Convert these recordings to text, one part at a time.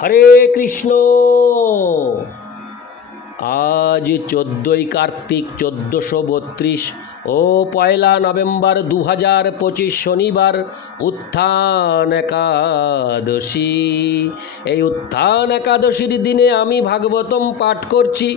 হরে কৃষ্ণ। আজ 14ই কার্তিক 1432 ও 1 নভেম্বর 2025 শনিবার উত্থান একাদশী। এই উত্থান একাদশীর দিনে আমি ভাগবতম পাঠ করছি।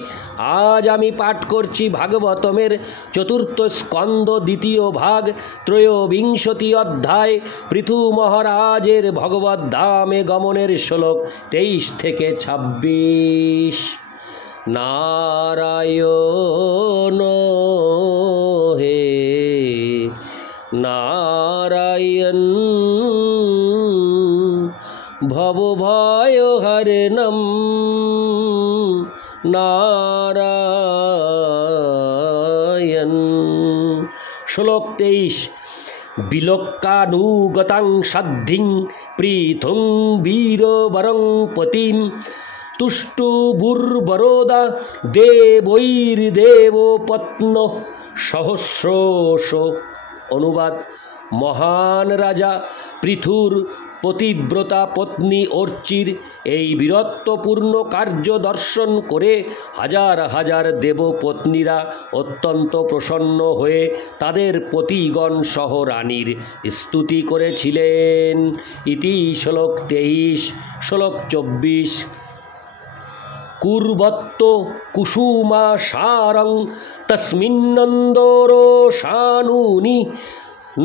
আজ আমি পাঠ করছি ভাগবতমের 4th স্কন্ধ 2য় ভাগ 23 অধ্যায় পৃথু মহারাজের ভগবত ধামে গমনের শ্লোক 23 থেকে 26। নারায়ণ হে নারায়ণ ভবভয় হরণম নারায়ণ। শ্লোক 23। বিলোক্কানুগতাং সাধ্যিং পৃথুং বীরবরং পতিম তুষ্টুবুর্বরোদা দেবৈর্দেবপত্ন সহস্রশ। অনুবাদ: মহান রাজা পৃথুর পতিব্রতা পত্নী অর্চির এই বীরত্বপূর্ণ কার্য দর্শন করে হাজার হাজার দেবপত্নীরা অত্যন্ত প্রসন্ন হয়ে তাদের পতিগণ সহ রানীর স্তুতি করেছিলেন। ইতি শ্লোক 23। শ্লোক 24। কুর্বত্ত কুসুমাসারং তস্মিন্নন্দরোষানুনি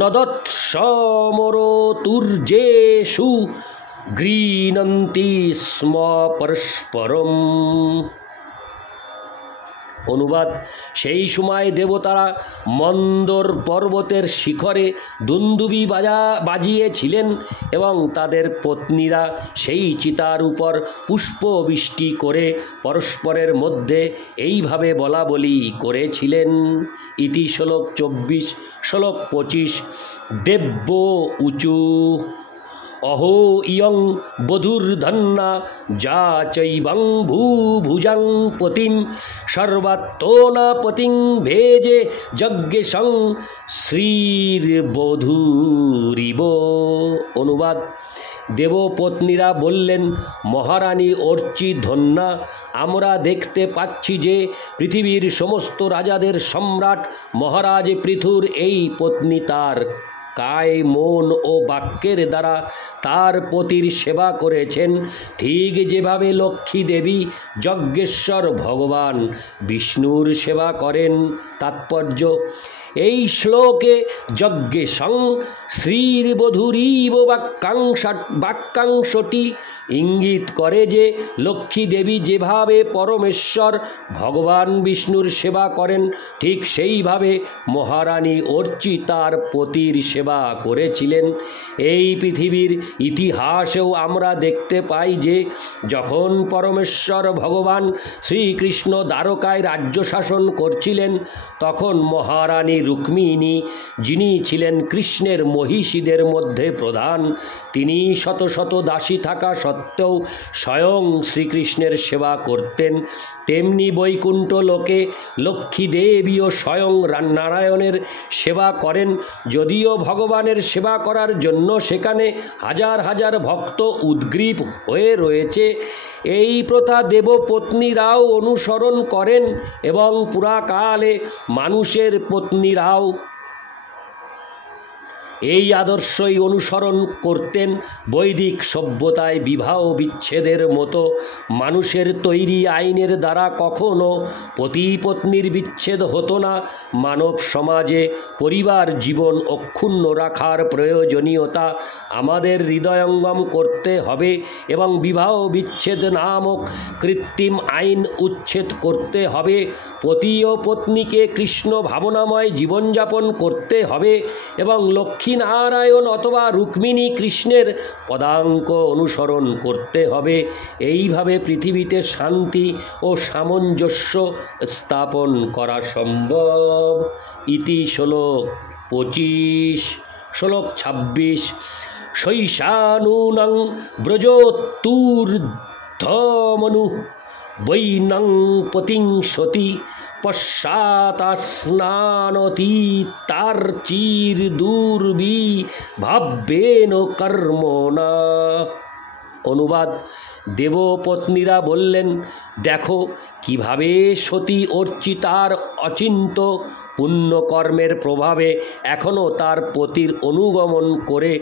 নদৎসমরতুর্যেষু গৃণন্তি স্ম পরস্পরম। অনুবাদ: সেই সময় দেবতারা মন্দর পর্বতের শিখরে দুন্দুবি বাজিয়েছিলেন এবং তাদের পত্নীরা সেই চিতার উপর পুষ্পবৃষ্টি করে পরস্পরের মধ্যে এইভাবে বলা বলি করেছিলেন। ইতি শ্লোক 24। শ্লোক 25। দেব্য উচু অহো ইয়ং বধূর্ধন্যা যা চৈবং ভূভুজং পতিম সর্বাত্মনা পতিং ভেজে যজ্ঞেশং শ্রীর্বধূরিব। অনুবাদ: দেবপত্নীরা বললেন, মহারানী অর্চি ধন্যা, আমরা দেখতে পাচ্ছি যে পৃথিবীর সমস্ত রাজাদের সম্রাট মহারাজ পৃথুর এই পত্নী তার কায় মন ও বাক্যের দ্বারা তার পতির সেবা করেছেন, ঠিক যেভাবে লক্ষ্মী দেবী যজ্ঞেশ্বর ভগবান বিষ্ণুর সেবা করেন। তাৎপর্য: এই শ্লোকে যজ্ঞেশং শ্রীর্বধূরিব বাক্যাংশটি ইঙ্গিত করে যে লক্ষ্মী দেবী যেভাবে পরমেশ্বর ভগবান বিষ্ণুর সেবা করেন, ঠিক সেইভাবে মহারানী অর্চি তার পতির সেবা করেছিলেন। এই পৃথিবীর ইতিহাসেও আমরা দেখতে পাই যে যখন পরমেশ্বর ভগবান শ্রীকৃষ্ণ দ্বারকায় রাজ্য শাসন করছিলেন, তখন মহারানী রুক্মিণী, যিনি ছিলেন কৃষ্ণের মহিষীদের মধ্যে প্রধান, তিনি শত শত দাসী থাকা সত্ত্বেও স্বয়ং শ্রীকৃষ্ণের সেবা করতেন। তেমনি বৈকুণ্ঠ লোকে লক্ষ্মী দেবীও স্বয়ং নারায়ণের সেবা করেন। যদিও ভগবানের সেবা করার জন্য সেখানে হাজার হাজার ভক্ত উদ্গ্রীব হয়ে রয়েছে, এই প্রথা দেবপত্নীরাও অনুসরণ করেন এবং পুরাকালে মানুষের পত্নীরাও এই আদর্শই অনুসরণ করতেন। বৈদিক সভ্যতায় বিবাহ বিচ্ছেদের মতো মানুষের তৈরি আইনের দ্বারা কখনো পতি পত্নীর বিচ্ছেদ হতো না। মানব সমাজে পরিবার জীবন অক্ষুণ্ণ রাখার প্রয়োজনীয়তা আমাদের হৃদয়ঙ্গম করতে হবে এবং বিবাহ বিচ্ছেদ নামক কৃত্রিম আইন উচ্ছেদ করতে হবে। পতি ও পত্নীকে কৃষ্ণ ভাবনাময় জীবনযাপন করতে হবে এবং লক্ষ্মী নারায়ণ অথবা রুক্মিণী কৃষ্ণের পদাঙ্ক অনুসরণ করতে হবে। এইভাবে পৃথিবীতে শান্তি ও সামঞ্জস্য স্থাপন করা সম্ভব। ইতি শ্লোক 25। শ্লোক 26। শৈশানূনং ব্রজোত্তূর্ধ্বমনু বৈনং পতিং সতি পশ্চাতাস্নানতীতার্চির্দুর্বিভাব্যেন কর্মণা। অনুবাদ: দেবপত্নীরা বললেন, দেখো কিভাবে সতী অর্চিতার অচিন্ত পুণ্যকর্মের প্রভাবে এখনও তার পতির অনুগমন করে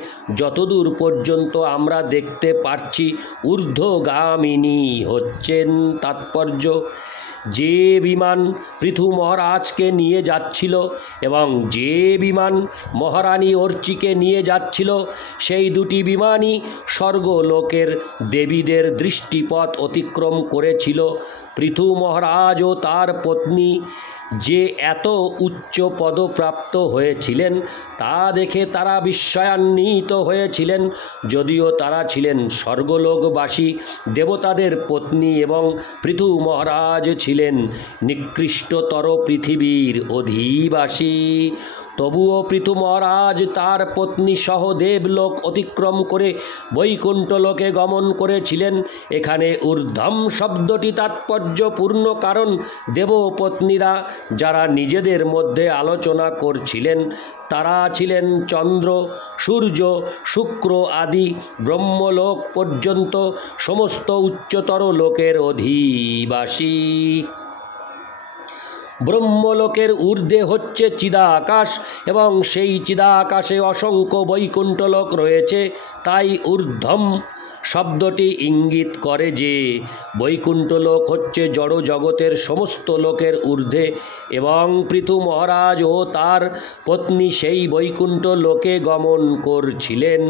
যতদূর পর্যন্ত আমরা দেখতে পারছি ঊর্ধ্বগামিনী হচ্ছেন। তাৎপর্য, যে বিমান পৃথু মহারাজকে নিয়ে যাচ্ছিল এবং যে বিমান মহারানী অর্চিকে নিয়ে যাচ্ছিল, সেই দুটি বিমানই স্বর্গলোকের দেবীদের দৃষ্টিপথ অতিক্রম করেছিল। পৃথু মহারাজ ও তার পত্নী যে এত উচ্চ পদপ্রাপ্ত হয়েছিলেন তা দেখে তারা বিস্ময়ান্বিত হয়েছিলেন, যদিও তারা ছিলেন স্বর্গলোকবাসী দেবতাদের পত্নী এবং পৃথু মহারাজ ছিলেন নিকৃষ্টতর পৃথিবীর অধিবাসী। তবুও পৃথু মহারাজ তার পত্নী সহ দেবলোক অতিক্রম করে বৈকুণ্ঠলোকে গমন করেছিলেন। এখানে ঊর্ধ্বম শব্দটি তাৎপর্যপূর্ণ, কারণ দেবপত্নীরা যারা নিজেদের মধ্যে আলোচনা করছিলেন তারা ছিলেন চন্দ্র, সূর্য, শুক্র আদি ব্রহ্মলোক পর্যন্ত সমস্ত উচ্চতর লোকের অধিবাসী। ব্রহ্মলোকের ঊর্ধ্বে হচ্ছে চিদাকাশ এবং সেই চিদাকাশে অসংখ্য বৈকুণ্ঠলোক রয়েছে। তাই ঊর্ধ্বম শব্দটি ইঙ্গিত করে যে বৈকুণ্ঠলোক হচ্ছে জড় জগতের সমস্ত লোকের ঊর্ধ্বে এবং পৃথু মহারাজ ও তার পত্নী সেই বৈকুণ্ঠ লোকে গমন করছিলেন।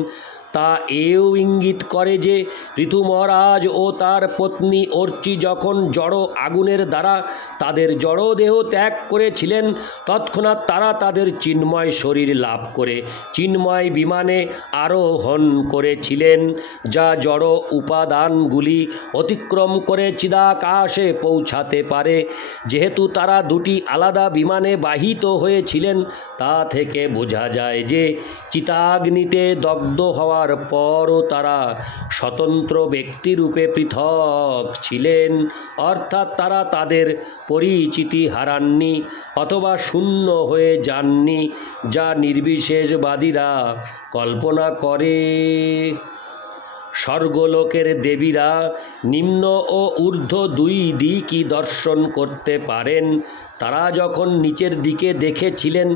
তা এও ইঙ্গিত করে যে পৃথু মহারাজ ও তার পত্নী অর্চি যখন জড় আগুনের দ্বারা তাদের জড় দেহ ত্যাগ করেছিলেন, তৎক্ষণাৎ তারা তাদের চিন্ময় শরীর লাভ করে চিন্ময় বিমানে আরোহণ করেছিলেন, যা জড় উপাদানগুলি অতিক্রম করে চিদাকাশে পৌঁছাতে পারে। যেহেতু তারা দুটি আলাদা বিমানে বাহিত হয়েছিলেন, তা থেকে বোঝা যায় যে চিতাগ্নিতে দগ্ধ হওয়ার পরও তারা স্বতন্ত্র ব্যক্তিরূপে পৃথক ছিলেন, অর্থাৎ তারা তাদের পরিচিতি হারাননি অথবা শূন্য হয়ে যাননি, যা নির্বিশেষবাদীরা কল্পনা করে। স্বর্গলোকের দেবীরা নিম্ন ও ঊর্ধ্ব দুই দিকই দর্শন করতে পারেন। তারা যখন নিচের দিকে দেখেছিলেন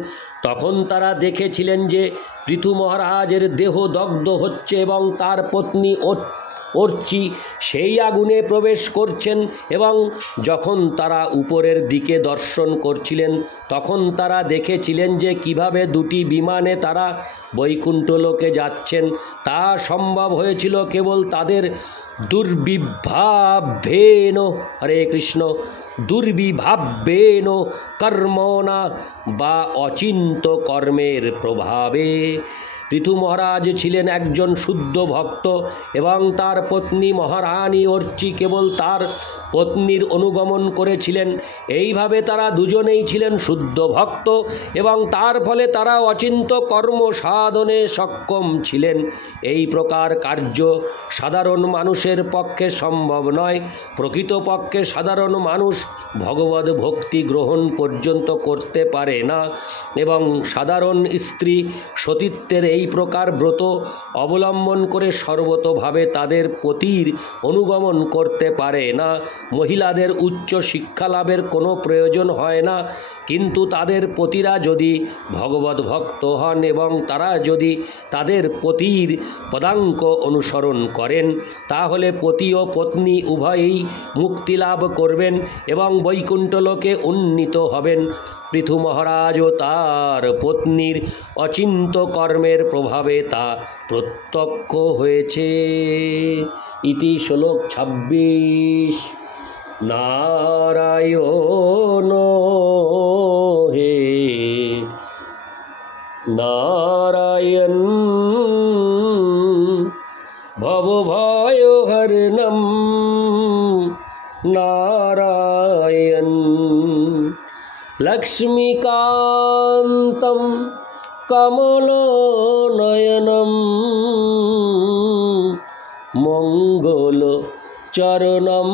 তখন তারা দেখেছিলেন যে পৃথু মহারাজের দেহ দগ্ধ হচ্ছে এবং তার পত্নী অর্চি সেই আগুনে প্রবেশ করছেন, এবং যখন তারা উপরের দিকে দর্শন করছিলেন তখন তারা দেখেছিলেন যে কিভাবে দুটি বিমানে তারা বৈকুণ্ঠলোকে যাচ্ছেন। তা সম্ভব হয়েছিল কেবল তাদের দুর্বিভাবেন, হরে কৃষ্ণ, দুর্বিভাবেন কর্মণা বা অচিন্ত কর্মের প্রভাবে। পৃথু মহারাজ ছিলেন একজন শুদ্ধ ভক্ত এবং তার পত্নী মহারানী অর্চি কেবল তার পত্নীর অনুগমন করেছিলেন। এইভাবে তারা দুজনেই ছিলেন শুদ্ধ ভক্ত এবং তার ফলে তারা অচিন্ত কর্ম সাধনে সক্ষম ছিলেন। এই প্রকার কার্য সাধারণ মানুষের পক্ষে সম্ভব নয়। প্রকৃতপক্ষে সাধারণ মানুষ ভগবদ ভক্তি গ্রহণ পর্যন্ত করতে পারে না এবং সাধারণ স্ত্রী সতীত্বের এই প্রকার ব্রত অবলম্বন করে সর্বতোভাবে তাদের পতির অনুগমন করতে পারে না। মহিলাদের উচ্চ শিক্ষা লাভের কোনো প্রয়োজন হয় না, কিন্তু তাদের পতিরা যদি ভগবদ ভক্ত হন এবং তারা যদি তাদের পতির পদাঙ্ক অনুসরণ করেন, তাহলে পতি ও পত্নী উভয়েই মুক্তি লাভ করবেন এবং বৈকুণ্ঠলোকে উন্নীত হবেন। পৃথু মহারাজ ও তার পত্নীর অচিন্ত কর্মের প্রভাবে তা প্রত্যক্ষ হয়েছে। ইতি শ্লোক 26। নারায়ণ হে নারায়ণ ভবভয়হরণম নারায়ণ লক্ষ্মীকান্তম কমলনয়নম মঙ্গল চরণম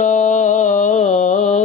নারায়ণ।